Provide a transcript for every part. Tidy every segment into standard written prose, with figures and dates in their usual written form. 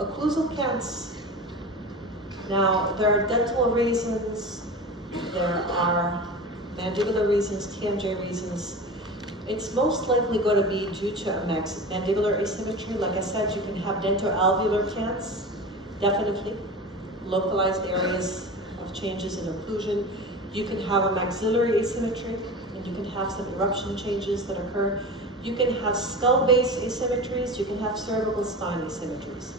Occlusal canths. Now, there are dental reasons, there are mandibular reasons, TMJ reasons. It's most likely going to be due to a mandibular asymmetry. Like I said, you can have dentoalveolar canths, definitely. Localized areas of changes in occlusion. You can have a maxillary asymmetry, and you can have some eruption changes that occur. You can have skull base asymmetries, you can have cervical spine asymmetries.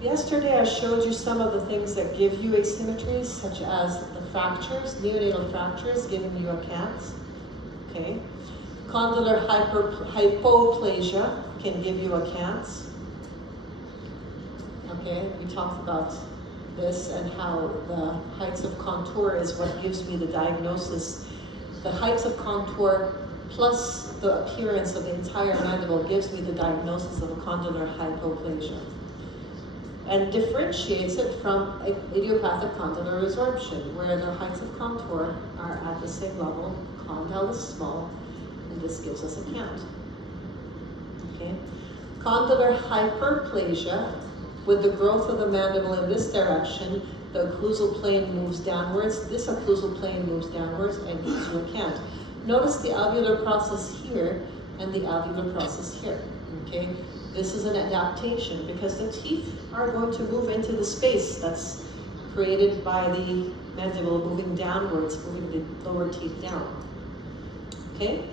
Yesterday I showed you some of the things that give you asymmetries, such as the fractures, neonatal fractures giving you a canth, okay? Condylar hypoplasia can give you a canth. Okay, we talked about this and how the heights of contour is what gives me the diagnosis. The heights of contour plus the appearance of the entire mandible gives me the diagnosis of a condylar hypoplasia and differentiates it from idiopathic condylar resorption, where the heights of contour are at the same level, condyle is small, and this gives us a canth. Okay? Condylar hyperplasia, with the growth of the mandible in this direction, the occlusal plane moves downwards, this occlusal plane moves downwards and gives you a canth. Notice the alveolar process here and the alveolar process here, okay? This is an adaptation because the teeth are going to move into the space that's created by the mandible moving downwards, moving the lower teeth down, okay?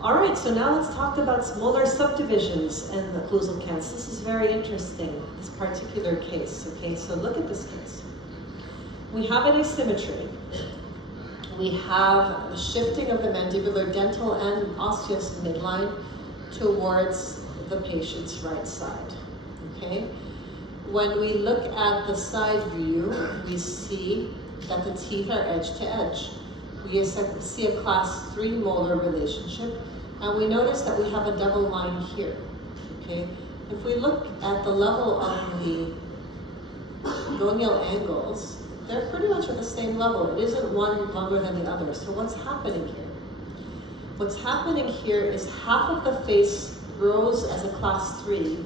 All right, so now let's talk about molar subdivisions and the occlusal canths. This is very interesting, this particular case, okay? So look at this case. We have an asymmetry. We have a shifting of the mandibular dental and osseous midline towards the patient's right side, okay? When we look at the side view, we see that the teeth are edge to edge. We see a class 3 molar relationship, and we notice that we have a double line here, okay? If we look at the level of the gonial angles, they're pretty much at the same level. It isn't one longer than the other. So what's happening here? What's happening here is half of the face grows as a class 3,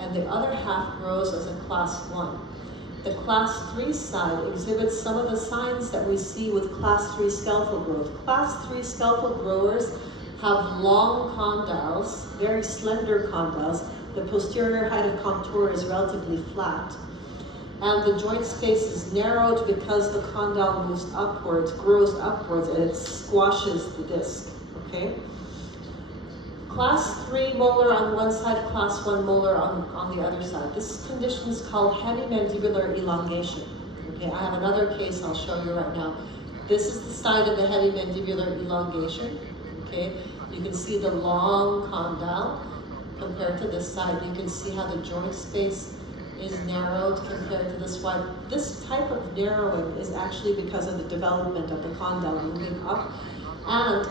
and the other half grows as a class 1. The class 3 side exhibits some of the signs that we see with class 3 skeletal growth. Class 3 skeletal growers have long condyles, very slender condyles. The posterior height of contour is relatively flat. And the joint space is narrowed because the condyle moves upwards, grows upwards, and it squashes the disc, okay? Class 3 molar on one side, class 1 molar on the other side. This condition is called hemimandibular elongation. Okay, I have another case I'll show you right now. This is the side of the hemimandibular elongation. Okay, you can see the long condyle compared to this side. You can see how the joint space is narrowed compared to this one. This type of narrowing is actually because of the development of the condyle moving up, and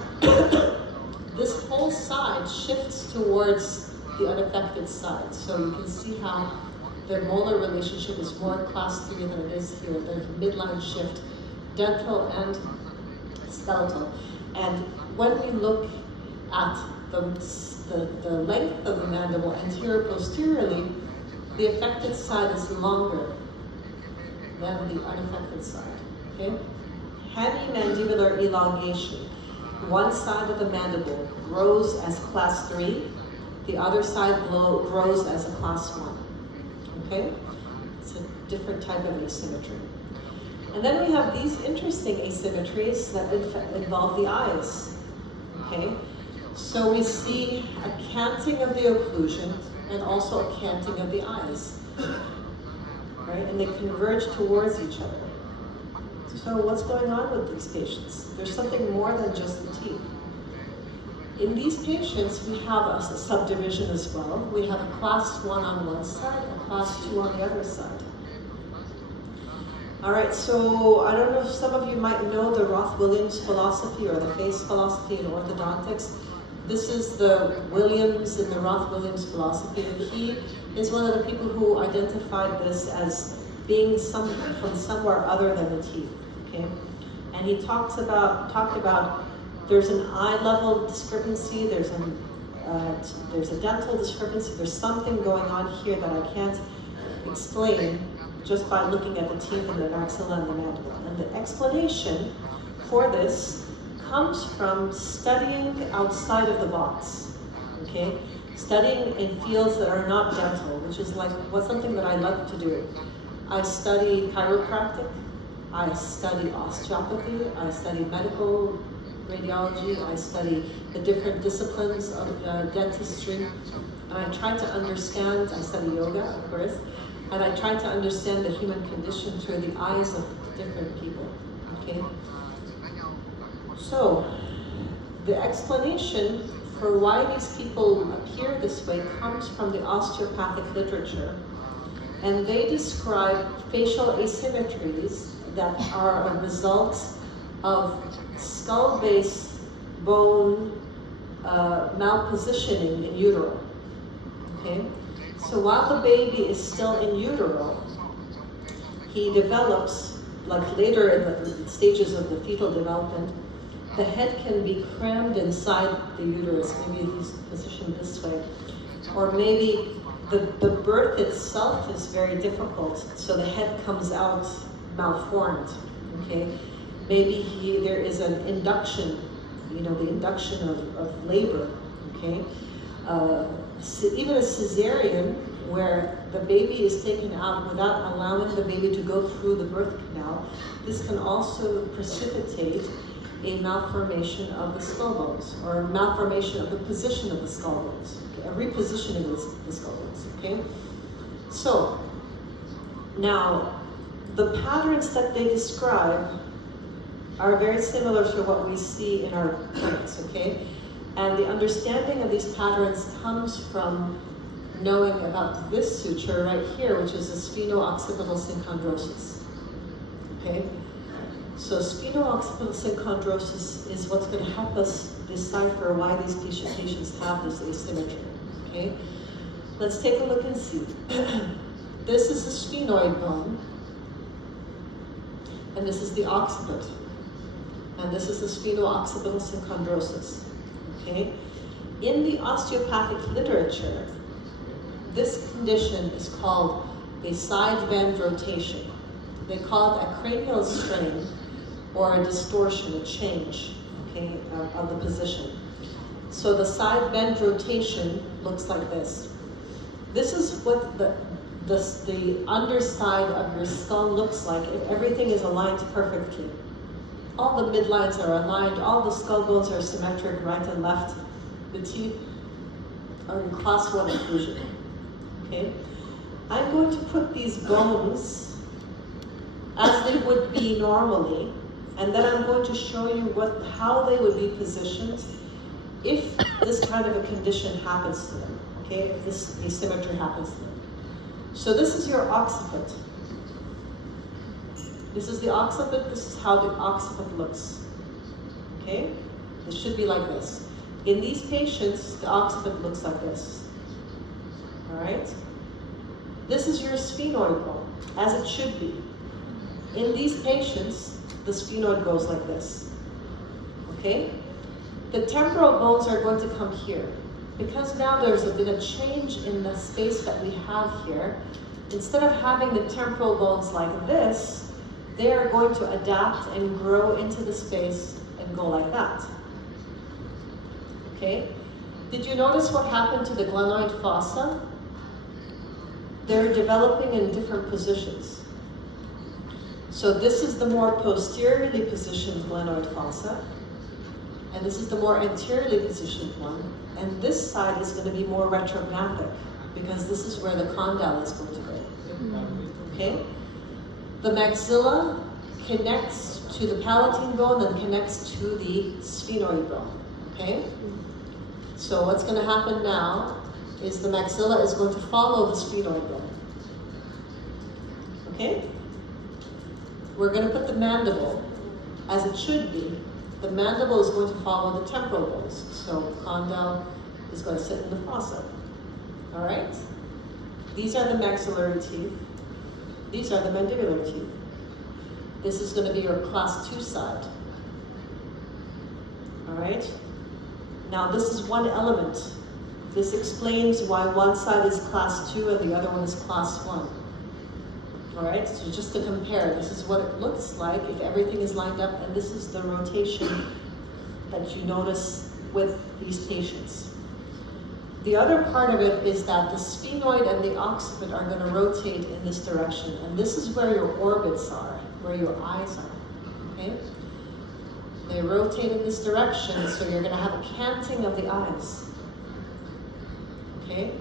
this whole side shifts towards the unaffected side. So you can see how the molar relationship is more class 3 than it is here. There's a midline shift, dental and skeletal. And when we look at the length of the mandible anterior posteriorly, the affected side is longer than the unaffected side, okay? Hemimandibular elongation. One side of the mandible grows as class 3, the other side grows as a class 1, okay? It's a different type of asymmetry. And then we have these interesting asymmetries that involve the eyes, okay? So we see a canting of the occlusion and also a canting of the eyes, right? And they converge towards each other. So what's going on with these patients? There's something more than just the teeth. In these patients, we have a subdivision as well. We have a class 1 on one side, a class 2 on the other side. All right, so I don't know if some of you might know the Roth-Williams philosophy or the face philosophy in orthodontics. This is the Williams and the Roth-Williams philosophy. He is one of the people who identified this as being from somewhere other than the teeth, okay? And he talked about there's an eye level discrepancy, there's an there's a dental discrepancy, there's something going on here that I can't explain just by looking at the teeth and the maxilla and the mandible. And the explanation for this comes from studying outside of the box, okay? Studying in fields that are not dental, which is like something that I love to do. I study chiropractic, I study osteopathy, I study medical radiology, I study the different disciplines of dentistry, and I try to understand, I study yoga, of course, and I try to understand the human condition through the eyes of different people, okay? So, the explanation for why these people appear this way comes from the osteopathic literature, and they describe facial asymmetries that are a result of skull-based bone malpositioning in utero, okay? So while the baby is still in utero, he develops, like later in the stages of the fetal development, the head can be crammed inside the uterus. Maybe he's positioned this way. Or maybe the birth itself is very difficult, so the head comes out malformed, okay? Maybe there is an induction, the induction of labor, okay? Even a cesarean, where the baby is taken out without allowing the baby to go through the birth canal, this can also precipitate a malformation of the skull bones, or a malformation of the position of the skull bones, okay? A repositioning of the skull bones, okay? So, now, the patterns that they describe are very similar to what we see in our clinics, okay? And the understanding of these patterns comes from knowing about this suture right here, which is a spheno-occipital synchondrosis, okay? So spheno-occipital synchondrosis is what's going to help us decipher why these patients have this asymmetry, okay? Let's take a look and see. This is the sphenoid bone, and this is the occiput, and this is the spheno-occipital synchondrosis, okay? In the osteopathic literature, this condition is called a side bend rotation. They call it a cranial strain or a distortion, a change, okay, of the position. So the side bend rotation looks like this. This is what the underside of your skull looks like if everything is aligned perfectly. All the midlines are aligned, all the skull bones are symmetric, right and left. The teeth are in class 1 occlusion, okay? I'm going to put these bones as they would be normally, and then I'm going to show you how they would be positioned if this kind of a condition happens to them, okay? If this asymmetry happens to them. So this is your occiput. This is the occiput, this is how the occiput looks, okay? It should be like this. In these patients, the occiput looks like this, all right? This is your sphenoid bone, as it should be. In these patients, the sphenoid goes like this, okay? The temporal bones are going to come here. Because now there's been a change in the space that we have here, instead of having the temporal bones like this, they are going to adapt and grow into the space and go like that, okay? Did you notice what happened to the glenoid fossa? They're developing in different positions. So this is the more posteriorly positioned glenoid fossa, and this is the more anteriorly positioned one, and this side is going to be more retrognathic, because this is where the condyle is going to go, okay? The maxilla connects to the palatine bone and connects to the sphenoid bone, okay? So what's going to happen now is the maxilla is going to follow the sphenoid bone, okay? We're going to put the mandible, as it should be. The mandible is going to follow the temporal bones. So the condyle is going to sit in the fossa, all right? These are the maxillary teeth. These are the mandibular teeth. This is going to be your class 2 side, all right? Now this is one element This explains why one side is class 2 and the other one is class 1. All right, so just to compare, this is what it looks like if everything is lined up, and this is the rotation that you notice with these patients. The other part of it is that the sphenoid and the occiput are going to rotate in this direction, and this is where your orbits are, where your eyes are, okay? They rotate in this direction, so you're going to have a canting of the eyes, okay?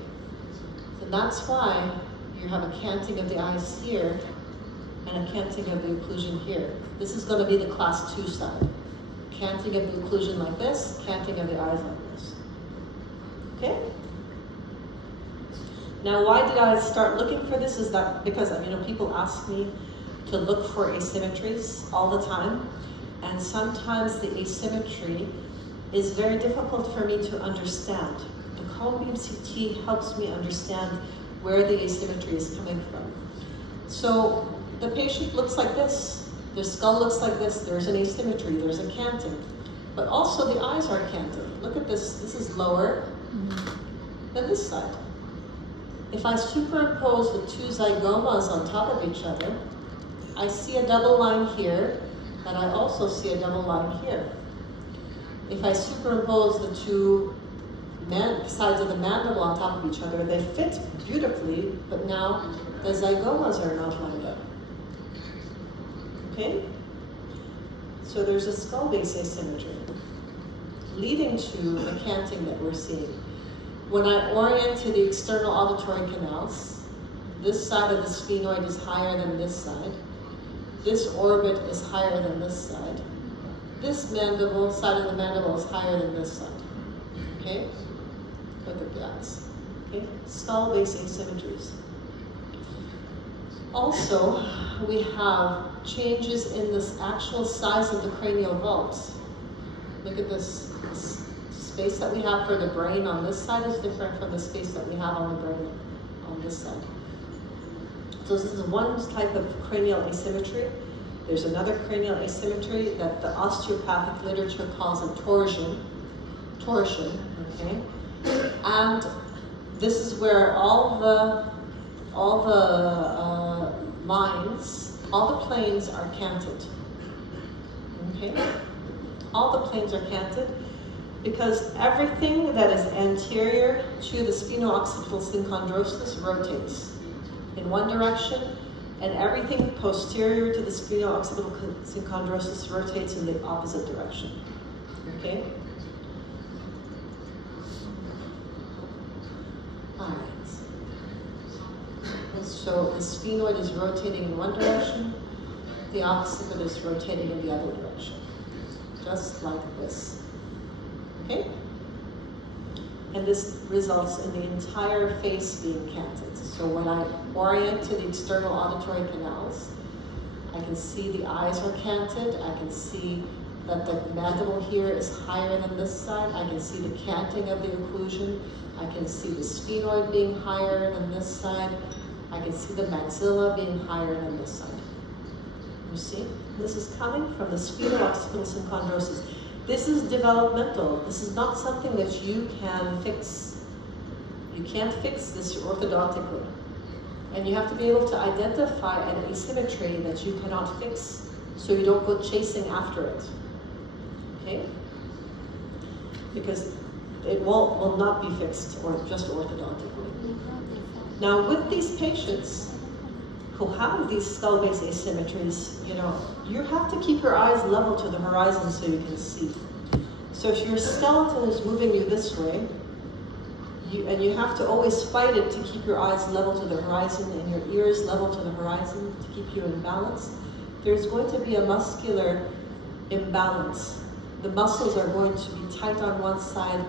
So that's why you have a canting of the eyes here and a canting of the occlusion here. This is going to be the class 2 side. Canting of the occlusion like this, canting of the eyes like this. Okay? Now, why did I start looking for this? Is that because, people ask me to look for asymmetries all the time, and sometimes the asymmetry is very difficult for me to understand. The cone beam CT helps me understand where the asymmetry is coming from. So the patient looks like this. Their skull looks like this. There's an asymmetry. There's a canting. But also the eyes are canted. Look at this. This is lower than this side. If I superimpose the two zygomas on top of each other, I see a double line here, and I also see a double line here. If I superimpose the two sides of the mandible on top of each other, they fit beautifully, but now the zygomas are not lined up. Okay? So there's a skull base asymmetry leading to the canting that we're seeing. When I orient to the external auditory canals, this side of the sphenoid is higher than this side. This orbit is higher than this side. This mandible, side of the mandible, is higher than this side. Okay? Look at the eyes. Okay? Skull base asymmetries. Also, we have changes in this actual size of the cranial vault. Look at this space that we have for the brain on this side is different from the space that we have on the brain on this side. So this is one type of cranial asymmetry. There's another cranial asymmetry that the osteopathic literature calls a torsion, okay? And this is where all the lines, all the planes are canted, okay? All the planes are canted because everything that is anterior to the spheno-occipital synchondrosis rotates in one direction, and everything posterior to the spheno-occipital synchondrosis rotates in the opposite direction, okay? All right. So the sphenoid is rotating in one direction, the occiput is rotating in the other direction, just like this, okay? And this results in the entire face being canted. So when I orient to the external auditory canals, I can see the eyes are canted, I can see that the mandible here is higher than this side, I can see the canting of the occlusion, I can see the sphenoid being higher than this side, I can see the maxilla being higher than this side. You see? This is coming from the spheno-occipital synchondrosis. This is developmental. This is not something that you can fix. You can't fix this orthodontically. And you have to be able to identify an asymmetry that you cannot fix so you don't go chasing after it. Okay? Because it will not be fixed or just orthodontically. Now, with these patients who have these skull base asymmetries, you have to keep your eyes level to the horizon so you can see. So if your skeleton is moving you this way, and you have to always fight it to keep your eyes level to the horizon and your ears level to the horizon to keep you in balance, there's going to be a muscular imbalance. The muscles are going to be tight on one side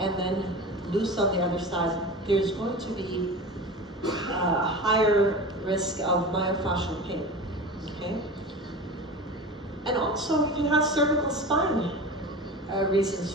and then loose on the other side. There's going to be a higher risk of myofascial pain, okay? And also you can have cervical spine reasons